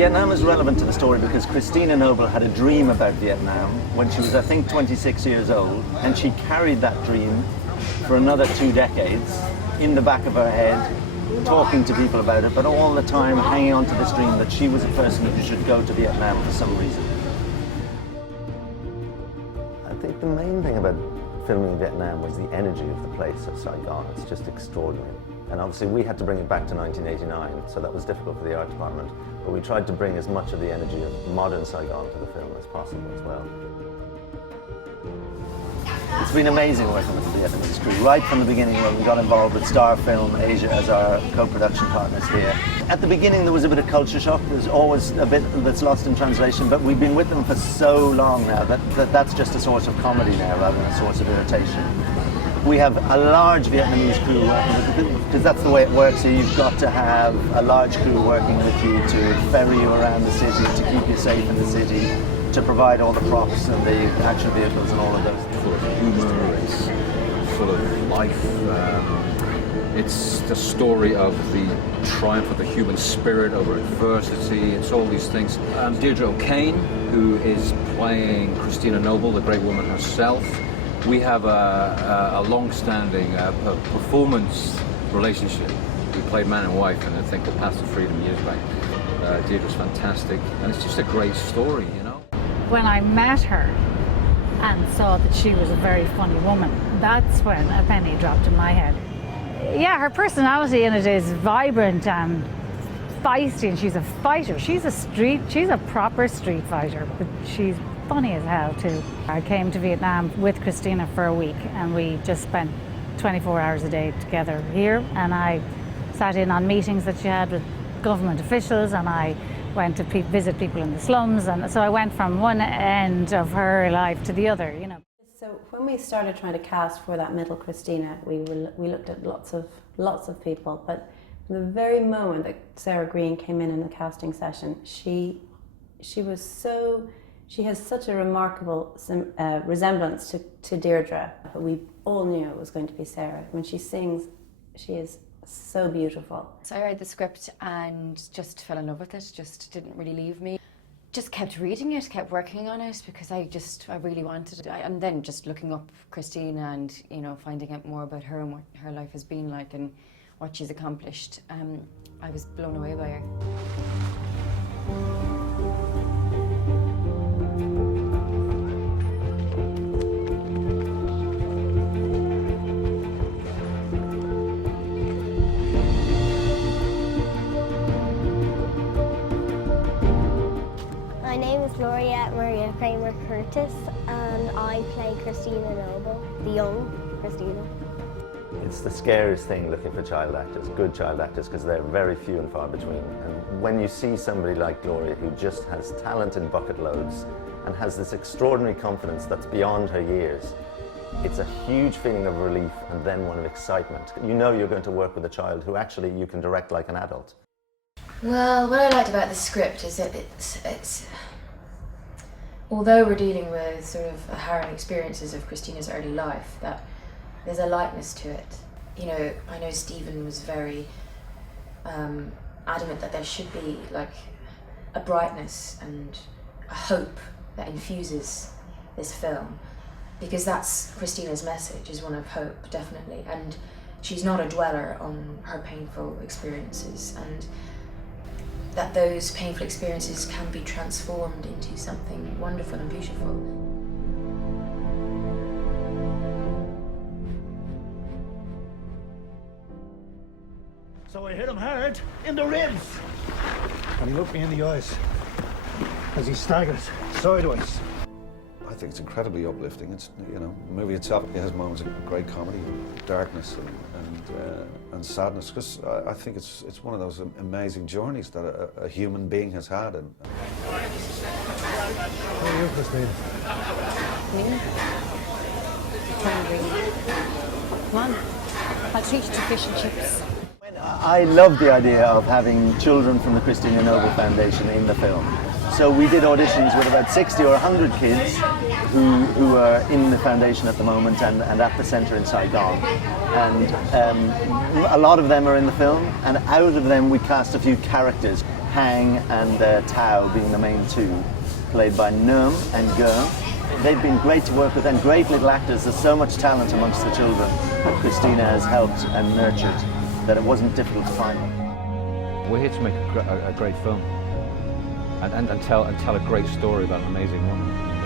Vietnam is relevant to the story because Christina Noble had a dream about Vietnam when she was, I think, 26 years old, and she carried that dream for another 2 decades in the back of her head, talking to people about it, but all the time hanging on to this dream that she was a person who should go to Vietnam for some reason. I think the main thing about filming Vietnam was the energy of the place of Saigon. It's just extraordinary. And obviously we had to bring it back to 1989, so that was difficult for the art department. But we tried to bring as much of the energy of modern Saigon to the film as possible as well. It's been amazing working with the Vietnamese crew, right from the beginning when we got involved with Star Film Asia as our co-production partners here. At the beginning there was a bit of culture shock, there's always a bit that's lost in translation, but we've been with them for so long now that's just a source of comedy now rather than a source of irritation. We have a large Vietnamese crew working with, because that's the way it works here. You've got to have a large crew working with you to ferry you around the city, to keep you safe in the city, to provide all the props and the action vehicles and all of those. Full of humor, it's full of life. It's the story of the triumph of the human spirit over adversity. It's all these things. Deirdre O'Kane, who is playing Christina Noble, the great woman herself. We have a long-standing performance relationship. We played man and wife in a thing called Path to Freedom years back. Deirdre's fantastic, and it's just a great story, you know. When I met her and saw that she was a very funny woman, that's when a penny dropped in my head. Yeah, her personality in it is vibrant and feisty, and she's a fighter. She's a proper street fighter, but she's funny as hell too. I came to Vietnam with Christina for a week and we just spent 24 hours a day together here, and I sat in on meetings that she had with government officials, and I went to visit people in the slums, and so I went from one end of her life to the other, you know. So when we started trying to cast for that middle Christina, we looked at lots of people, but from the very moment that Sarah Green came in the casting session, she has such a remarkable resemblance to Deirdre. But we all knew it was going to be Sarah. When she sings, she is so beautiful. So I read the script and just fell in love with it, just didn't really leave me. Just kept reading it, kept working on it because I really wanted it. And then just looking up Christina and, you know, finding out more about her and what her life has been like and what she's accomplished. I was blown away by her. My name is Gloria Maria Kramer Curtis, and I play Christina Noble, the young Christina. It's the scariest thing looking for child actors, good child actors, because they're very few and far between. And when you see somebody like Gloria who just has talent in bucket loads and has this extraordinary confidence that's beyond her years, it's a huge feeling of relief and then one of excitement. You know you're going to work with a child who actually you can direct like an adult. Well, what I liked about the script is that it's although we're dealing with sort of harrowing experiences of Christina's early life, that there's a lightness to it. You know, I know Stephen was very adamant that there should be like a brightness and a hope that infuses this film, because that's Christina's message, is one of hope, definitely. And she's not a dweller on her painful experiences, and that those painful experiences can be transformed into something wonderful and beautiful. So I hit him hard in the ribs, and he looked me in the eyes as he staggered sideways. I think it's incredibly uplifting. It's, you know, the movie itself, it has moments of great comedy, darkness and sadness, because I think it's one of those amazing journeys that a human being has had. And How are you, Christine? Come on, I'll treat you to fish and chips. I love the idea of having children from the Christina Noble Foundation in the film. So we did auditions with about 60 or 100 kids who are in the foundation at the moment and at the centre in Saigon. And a lot of them are in the film, and out of them we cast a few characters, Hang and Tao being the main two, played by Num and Ger. They've been great to work with and great little actors. There's so much talent amongst the children that Christina has helped and nurtured that it wasn't difficult to find them. We're here to make a great film and tell a great story about an amazing woman.